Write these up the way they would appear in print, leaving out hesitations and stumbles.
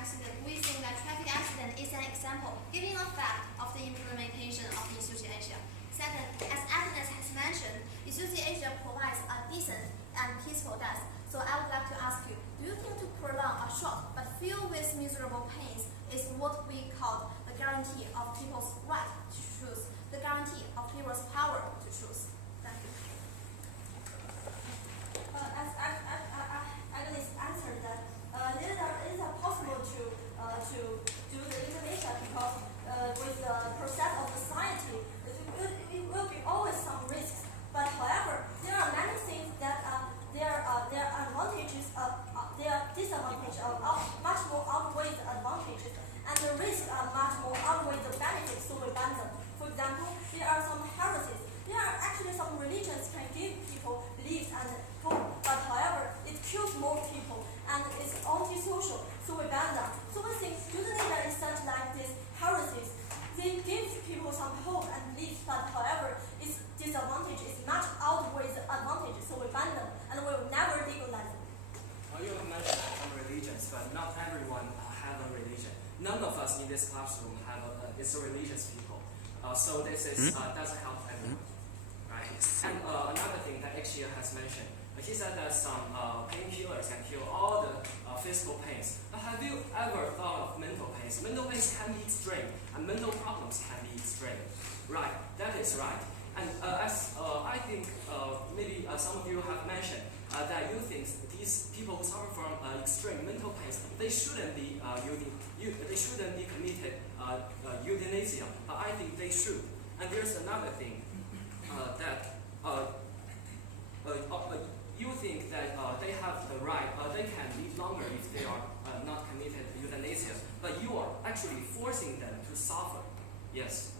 accident, we think that traffic accident is an example, giving a fact of the implementation of Isuzu Asia. Second, as Agnes has mentioned, Isuzu Asia provides a decent and peaceful death. So I would like to ask you, do you think to prolong a short but filled with miserable pains is what we call the guarantee of people's right to choose, the guarantee of people's power to choose? Thank you. As Agnes answered that it is possible to do the euthanasia because with the process of society, it will be always some risks. But however, there are many things that their advantages, their disadvantages much more outweigh the advantages, and the risks much more outweigh the benefits, so we ban them. For example, there are some heresies. There are actually some religions can give people beliefs and hope, but however, it kills more people and it's anti-social, so we ban them. So we think euthanasia is such like these heresies. They give people some hope and beliefs, but however, its disadvantage is much outweighs the advantage, so we ban them and we will never legalize them. You have mentioned some religions, but not everyone have a religion. None of us in this classroom is a religious people. So this is doesn't help everyone. Right? And another thing that Ixia has mentioned, he said that some painkillers can cure all the physical pains. But have you ever thought of mental pains? Mental pains can be extreme, and mental problems can be extreme. Right, that is right. And as I think maybe some of you have mentioned that you think these people who suffer from extreme mental pains, they shouldn't be they shouldn't be committed euthanasia. But I think they should. And there's another thing that you think that they have the right, they can live longer if they are not committed euthanasia, but you are actually forcing them to suffer. Yes.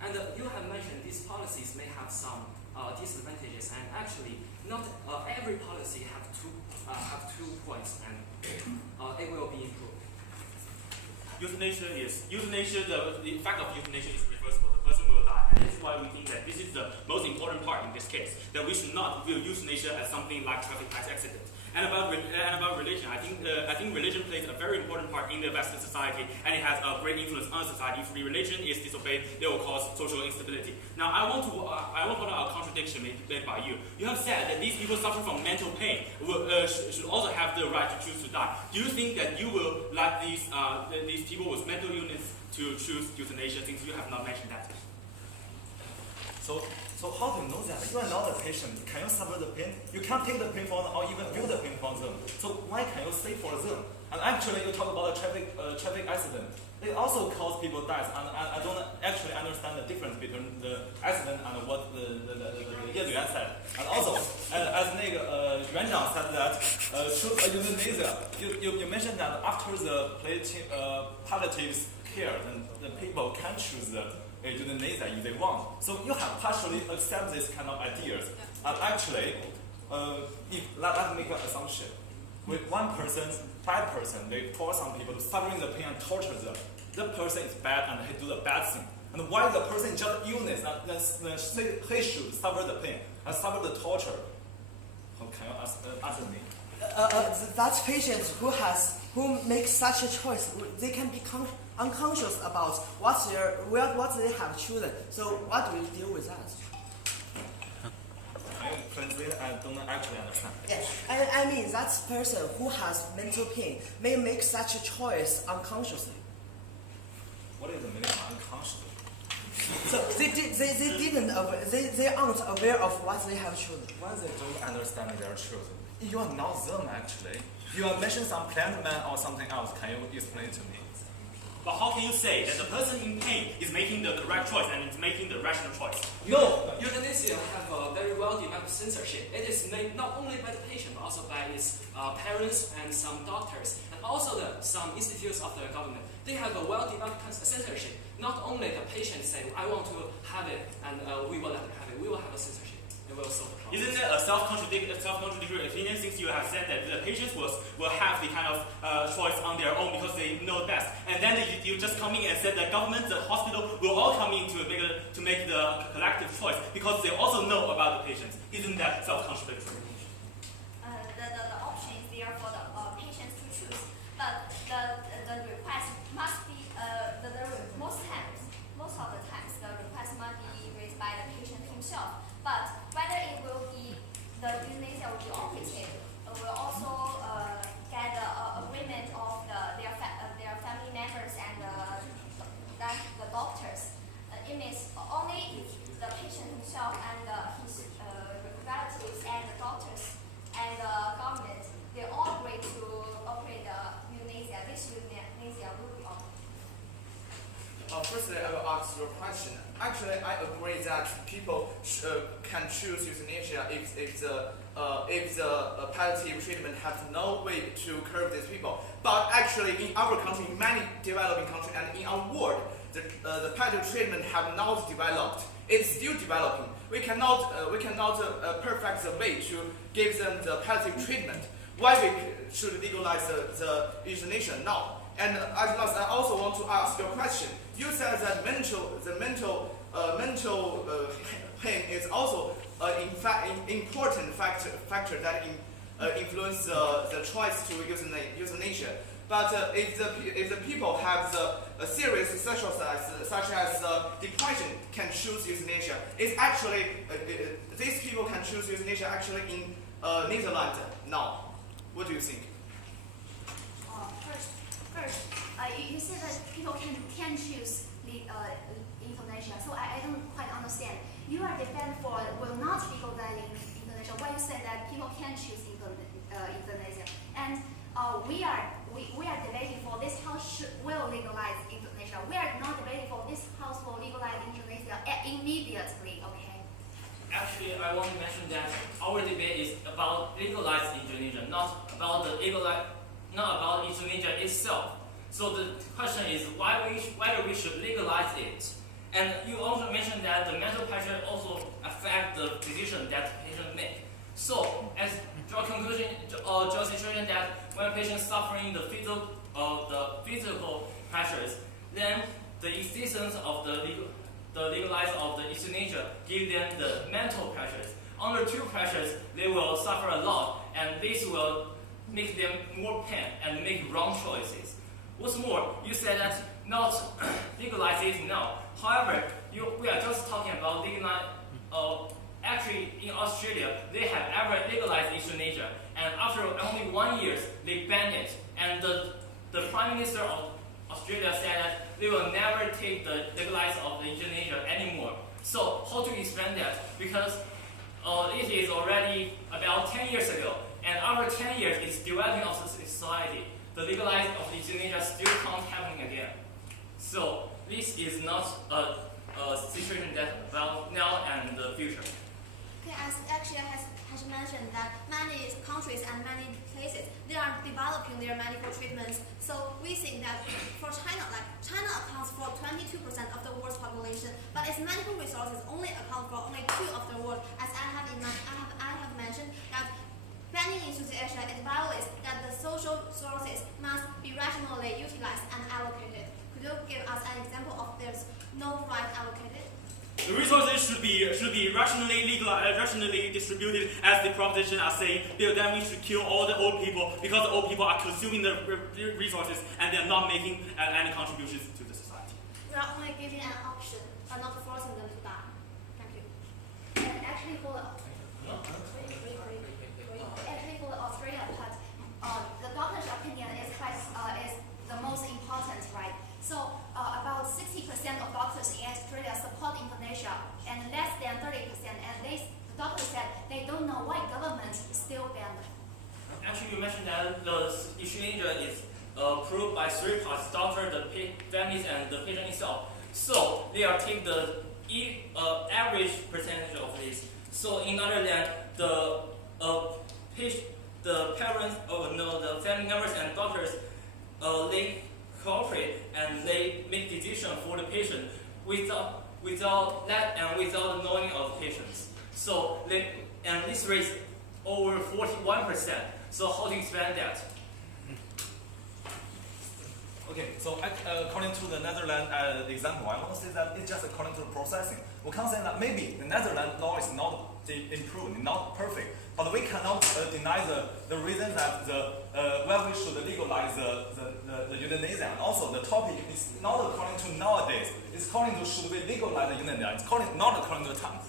And you have mentioned these policies may have some disadvantages, and actually not every policy have two points, and it will be improved. Euthanasia, the fact of euthanasia is reversible. The person will die. And this is why we think that this is the most important part in this case, that we should not view euthanasia as something like traffic accident. And about religion, I think religion plays a very important part in the Western society, and it has a great influence on society. If the religion is disobeyed, it will cause social instability. Now, I want to point out a contradiction made by you. You have said that these people suffering from mental pain should also have the right to choose to die. Do you think that you will like these people with mental illness to choose euthanasia, since you have not mentioned that? So how do you know that? You are not a patient. Can you suffer the pain? You can't take the pain from them or even feel the pain from them. So why can you say for them? And actually, you talk about a traffic accident. It also cause people death, and I don't actually understand the difference between the accident and what the Yuan said. And also, as Yuan Zhang said that euthanasia, you mentioned that after the palliative care, then the people can choose the euthanasia if they want. So you have partially accept this kind of ideas. And actually, let's make an assumption. With one person, bad person, they force some people to suffering the pain and torture them. The person is bad and he do the bad thing. And why the person is just illness, then he should suffer the pain and suffer the torture? How can you answer me? That patients who make such a choice, they can be unconscious about what they have chosen. So what do you deal with that? Can you translate? I don't actually understand. Yes, I mean that person who has mental pain may make such a choice unconsciously. What is the meaning of unconsciously? So they aren't aware of what they have chosen. Why they don't understand their choice? You are not them actually. You are mentioning some plant man or something else. Can you explain to me? But how can you say that the person in pain is making the correct choice and is making the rational choice? No, euthanasia have a very well-developed censorship. It is made not only by the patient, but also by its parents and some doctors, and also some institutes of the government. They have a well-developed censorship. Not only the patient say, I want to have it, and we will let them have it. We will have a censorship. It will solve the problem. Isn't that a self-contradictory opinion, since you have said that the patients will have the kind of choice on their own because they know best, and then you just come in and said that government, the hospital will all come in to make the collective choice because they also know about the patients. Isn't that self-contradictory? The option is there for the patients to choose. but the request must be most of the times the request must be raised by the patient himself. But whether it will be the euthanasia will be operated, will also get the agreement of their family members and the doctors. It means only if the patient himself and his relatives and the doctors and the government, they all agree to operate the euthanasia. This euthanasia will be operated. Firstly, I will ask your question. Actually, I agree that people can choose euthanasia if the palliative treatment has no way to curb these people. But actually, in our country, in many developing countries, and in our world, the palliative treatment have not developed. It's still developing. We cannot perfect the way to give them the palliative treatment. Why we should legalize the euthanasia now? And at last, I also want to ask your question. You said that the mental pain is also in fact an important factor that influence the choice to euthanasia. But if the people have the serious social sides such as depression can choose euthanasia. It's actually these people can choose euthanasia actually in Netherlands now. What do you think? First, you said that people can choose euthanasia. So I don't quite understand. You are defending for will not legalize euthanasia. Why you say that people can choose euthanasia? And we are debating for this house will legalize euthanasia. We are not debating for this house will legalize euthanasia immediately. Okay. Actually, I want to mention that our debate is about legalized euthanasia, not about euthanasia itself. So the question is whether we should legalize it. And you also mentioned that the mental pressure also affect the decision that the patient make. So as draw conclusion, draw situation that when a patient suffering the physical pressures, then the existence of the legalize of the euthanasia give them the mental pressures. Under two pressures, they will suffer a lot, and this will make them more pain and make wrong choices. What's more, you said that not legalize it now. However, we are just talking about legalize. Actually, in Australia, they have ever legalized euthanasia, and after only 1 year, they banned it. And the Prime Minister of Australia said that they will never take the legalize of the euthanasia anymore. So how to explain that? Because it is already about 10 years ago, and after 10 years, it's developing of the society. The legalizing of the euthanasia still can't happen again. So this is not a situation that about now and the future. Okay, as actually has mentioned that many countries and many places they are developing their medical treatments. So we think that for China, like China accounts for 22% of the world's population, but its medical resources only account for only 2% of the world. As I have mentioned that banning euthanasia it violates that the social sources must be rationally utilized and allocated. Could you give us an example of there's no right allocated? The resources should be rationally distributed, as the proposition are saying. Then we should kill all the old people because the old people are consuming the resources and they are not making any contributions to the society. We are only giving an option, but not forcing them to die. Thank you. And actually for the Australia part, the doctor's opinion is the most important, right? So about 60% of doctors in Australia support euthanasia, and less than 30%. And the doctor said they don't know why government still banned it. Actually, you mentioned that the euthanasia is approved by three parties: doctor, the families, and the patient itself. So they are take the average percentage of this. So in other than the parents, the family members and doctors, they cooperate and they make decision for the patient without that and without the knowing of patients. So this rate over 41%. So how to explain that? Okay, so according to the Netherlands example, I want to say that it's just according to the processing. We can't say that maybe the Netherlands law is not improved, not perfect, but we cannot deny the reason that where we should legalize the euthanasia. And also the topic is not according to nowadays. It's according to should we legalize the euthanasia. It's not according to the time.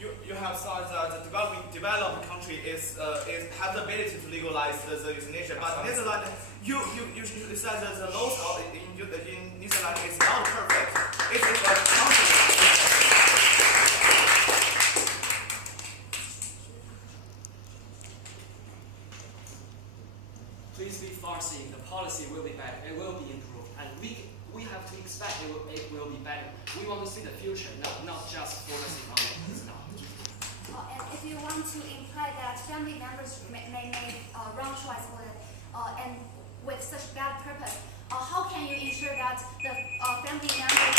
You have thought that the developed country has the ability to legalize the euthanasia, but Netherlands, you said that the laws in Netherlands is not perfect. It is a country. Please be foreseeing. The policy will be better. It will be improved, and we have to expect it will be better. We want to see the future, not just focusing on it now. And if you want to imply that family members may make wrong choice and with such bad purpose, how can you ensure that the family members